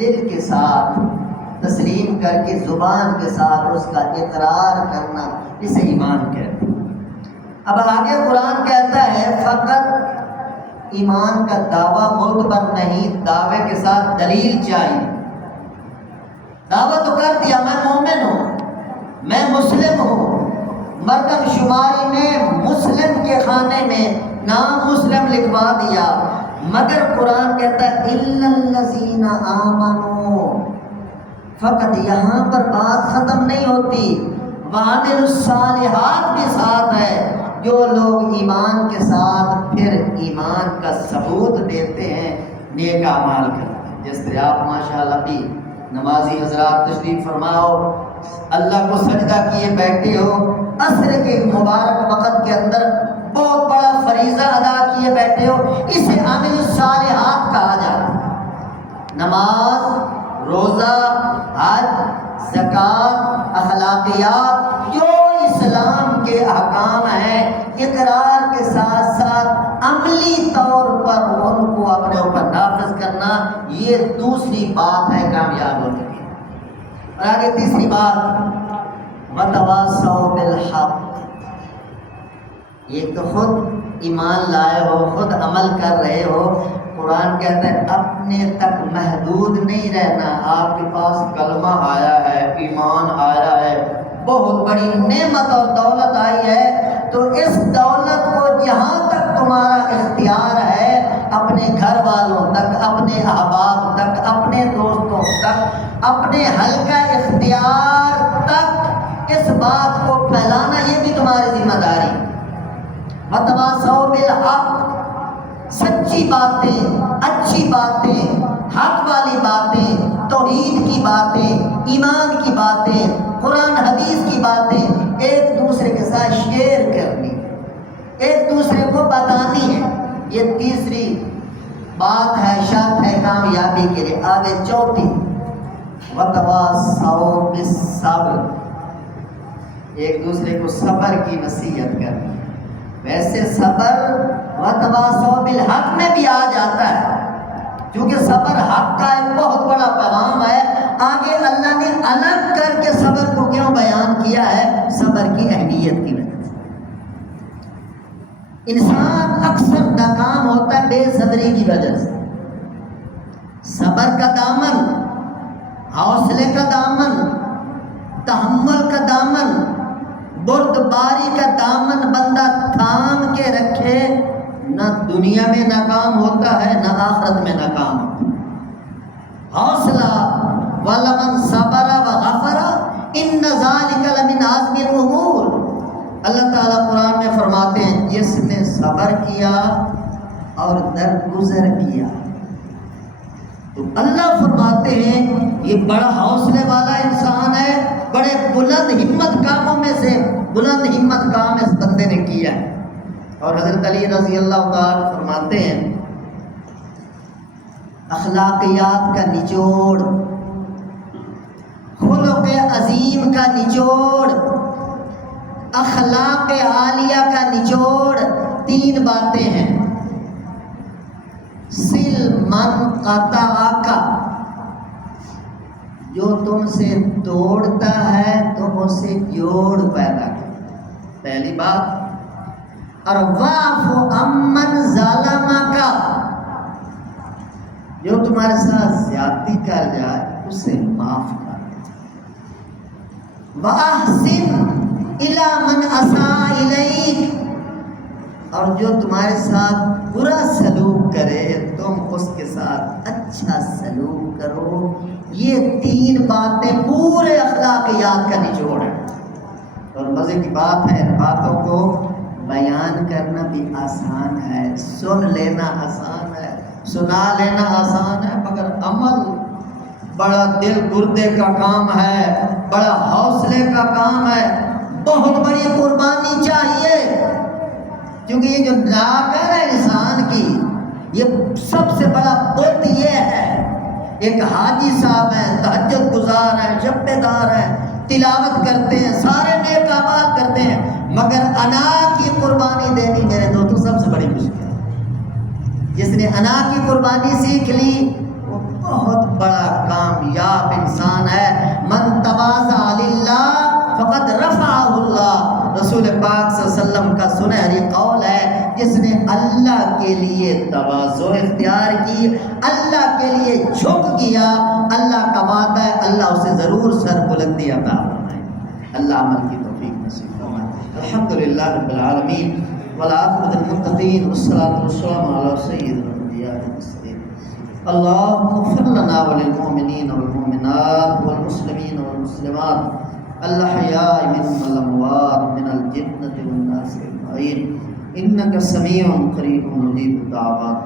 دل کے ساتھ تسلیم کر کے زبان کے ساتھ اس کا اقرار کرنا، اسے ایمان کہتے ہیں۔ اب آگے قرآن کہتا ہے فقط ایمان کا دعویٰ معتبر نہیں، دعوے کے ساتھ دلیل چاہیے۔ دعویٰ تو کر دیا میں مومن ہوں، میں مسلم ہوں، مردم شماری میں مسلم کے خانے میں نام مسلم لکھوا دیا، مگر قرآن کہتا ہے اِلَّا الَّذِينَ آمَنُوا، فقط یہاں پر بات ختم نہیں ہوتی، وَعَمِلُوا الصَّالِحَاتِ بھی ساتھ ہے۔ جو لوگ ایمان کے ساتھ پھر ایمان کا ثبوت دیتے ہیں، نیک اعمال کرتے ہیں، جس طرح آپ ماشاءاللہ بھی نمازی حضرات تشریف فرماؤ، اللہ کو سجدہ کیے بیٹھے ہو، عصر کے مبارک وقت کے اندر بہت بڑا فریضہ ادا کیے بیٹھے ہو، اسے عامل الصالحات کہا جاتا ہے۔ نماز، روزہ، حج، زکوٰۃ، اخلاقیات، جو اسلام کے احکام ہیں، اقرار کے ساتھ ساتھ عملی طور پر ان کو اپنے اوپر نافذ کرنا، یہ دوسری بات ہے کامیاب ہونے کی۔ اور آگے تیسری بات وَتَوَاصَوْا بِالْحَقِّ، یہ تو خود ایمان لائے ہو، خود عمل کر رہے ہو، قرآن کہتا ہے اپنے تک محدود نہیں رہنا۔ آپ کے پاس کلمہ آیا ہے، ایمان آیا ہے، بہت بڑی نعمت اور دولت آئی ہے، تو اس دولت کو جہاں تک تمہارا اختیار ہے، اپنے گھر والوں تک، اپنے احباب تک، اپنے دوستوں تک، اپنے حلقہ اختیار تک اس بات کو پھیلانا، یہ بھی تمہاری ذمہ داری۔ وَتَوَاصَوْا بِالْحَقِّ، سچی باتیں، اچھی باتیں، حق والی باتیں، توحید کی باتیں، ایمان کی باتیں، قرآن حدیث کی باتیں ایک دوسرے کے ساتھ شیئر کرنی، ایک دوسرے کو بتانی ہے، یہ تیسری بات ہے، شرط ہے کامیابی کے لیے۔ آگے چوتھی وَتَوَاصَوْا بِالصَّبْرِ، ایک دوسرے کو صبر کی نصیحت کرنی۔ ویسے صبر وَتَوَاصَوْا بِالْحَقِّ میں بھی آ جاتا ہے، کیونکہ صبر حق کا ایک بہت بڑا پیغام ہے۔ آگے اللہ نے الگ کر کے صبر کو کیوں بیان کیا ہے؟ صبر کی اہمیت کی وجہ سے۔ انسان اکثر ناکام ہوتا ہے بے صبری کی وجہ سے۔ صبر کا دامن، حوصلے کا دامن، تحمل کا دامن، بردباری کا دامن بندہ تھام کے رکھے، نہ دنیا میں ناکام ہوتا ہے، نہ آخرت میں ناکام ہوتا ہے۔ حوصلہ وَلَمَنْ صَبَرَ وَغَفَرَ إِنَّ ذَلِكَ لَمِنْ عَزْمِ الْأُمُورِ، اللہ تعالیٰ قرآن میں فرماتے ہیں جس نے صبر کیا اور درگزر کیا، تو اللہ فرماتے ہیں یہ بڑا حوصلے والا انسان ہے، بڑے بلند ہمت کاموں میں سے بلند ہمت کام اس بندے نے کیا ہے۔ اور حضرت علی رضی اللہ تعالیٰ فرماتے ہیں اخلاقیات کا نچوڑ، خلق عظیم کا نچوڑ، اخلاق عالیہ کا نچوڑ تین باتیں ہیں۔ سل من قطعک، جو تم سے توڑتا ہے تو اسے جوڑ پیدا کر، پہلی بات۔ اور واعف عمن ظلمک، جو تمہارے ساتھ زیادتی کر جائے اسے معاف کر دے۔ واحسن الی من اساء الیک، اور جو تمہارے ساتھ برا سلوک کرے تم اس کے ساتھ اچھا سلوک کرو۔ یہ تین باتیں پورے اخلاقیات کا نچوڑ ہے۔ اور مزے کی بات ہے، ان باتوں کو بیان کرنا بھی آسان ہے، سن لینا آسان ہے، سنا لینا آسان ہے، مگر عمل بڑا دل گردے کا کام ہے، بڑا حوصلے کا کام ہے، بہت بڑی قربانی چاہیے۔ کیونکہ یہ جو ناکر ہے انسان کی، یہ سب سے بڑا بت یہ ہے، ایک حاجی صاحب ہیں، تہجد گزار ہیں، شب دار ہیں، تلاوت کرتے ہیں، سارے نیک اعمال کرتے ہیں، مگر انا کی قربانی دینی میرے دوستوں سب سے بڑی مشکل ہے۔ جس نے انا کی قربانی سیکھ لی وہ بہت بڑا یاب انسان ہے، من تواضع للہ فقد رفعہ اللہ۔ رسول پاک صلی اللہ علیہ وسلم کا سنہری قول ہے، جس نے اللہ کے لیے تواضع اختیار کی، اللہ کے لیے جھک گیا، اللہ کا وعدہ ہے اللہ اسے ضرور سر بلندی عطا فرمائے۔ اللہ عمل کی توفیق نصیب فرمائے۔ الحمدللہ رب العالمین والعاقبۃ للمتقین والصلاۃ والسلام علی سید الانبیاء والمرسلین۔ اللهم اغفر لنا وللمؤمنین والمؤمنات والمسلمین والمسلمات الأحياء منهم والأموات من الجنة والناس أجمعين إنك سميع قريب مجيب الدعوات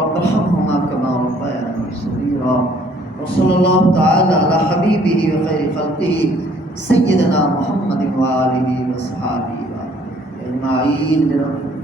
رب ارحمهما كما ربياني صغيرا وصلى الله تعالى على حبيبه وخير خلقه سيدنا محمد وآله وصحبه أجمعين برحمتك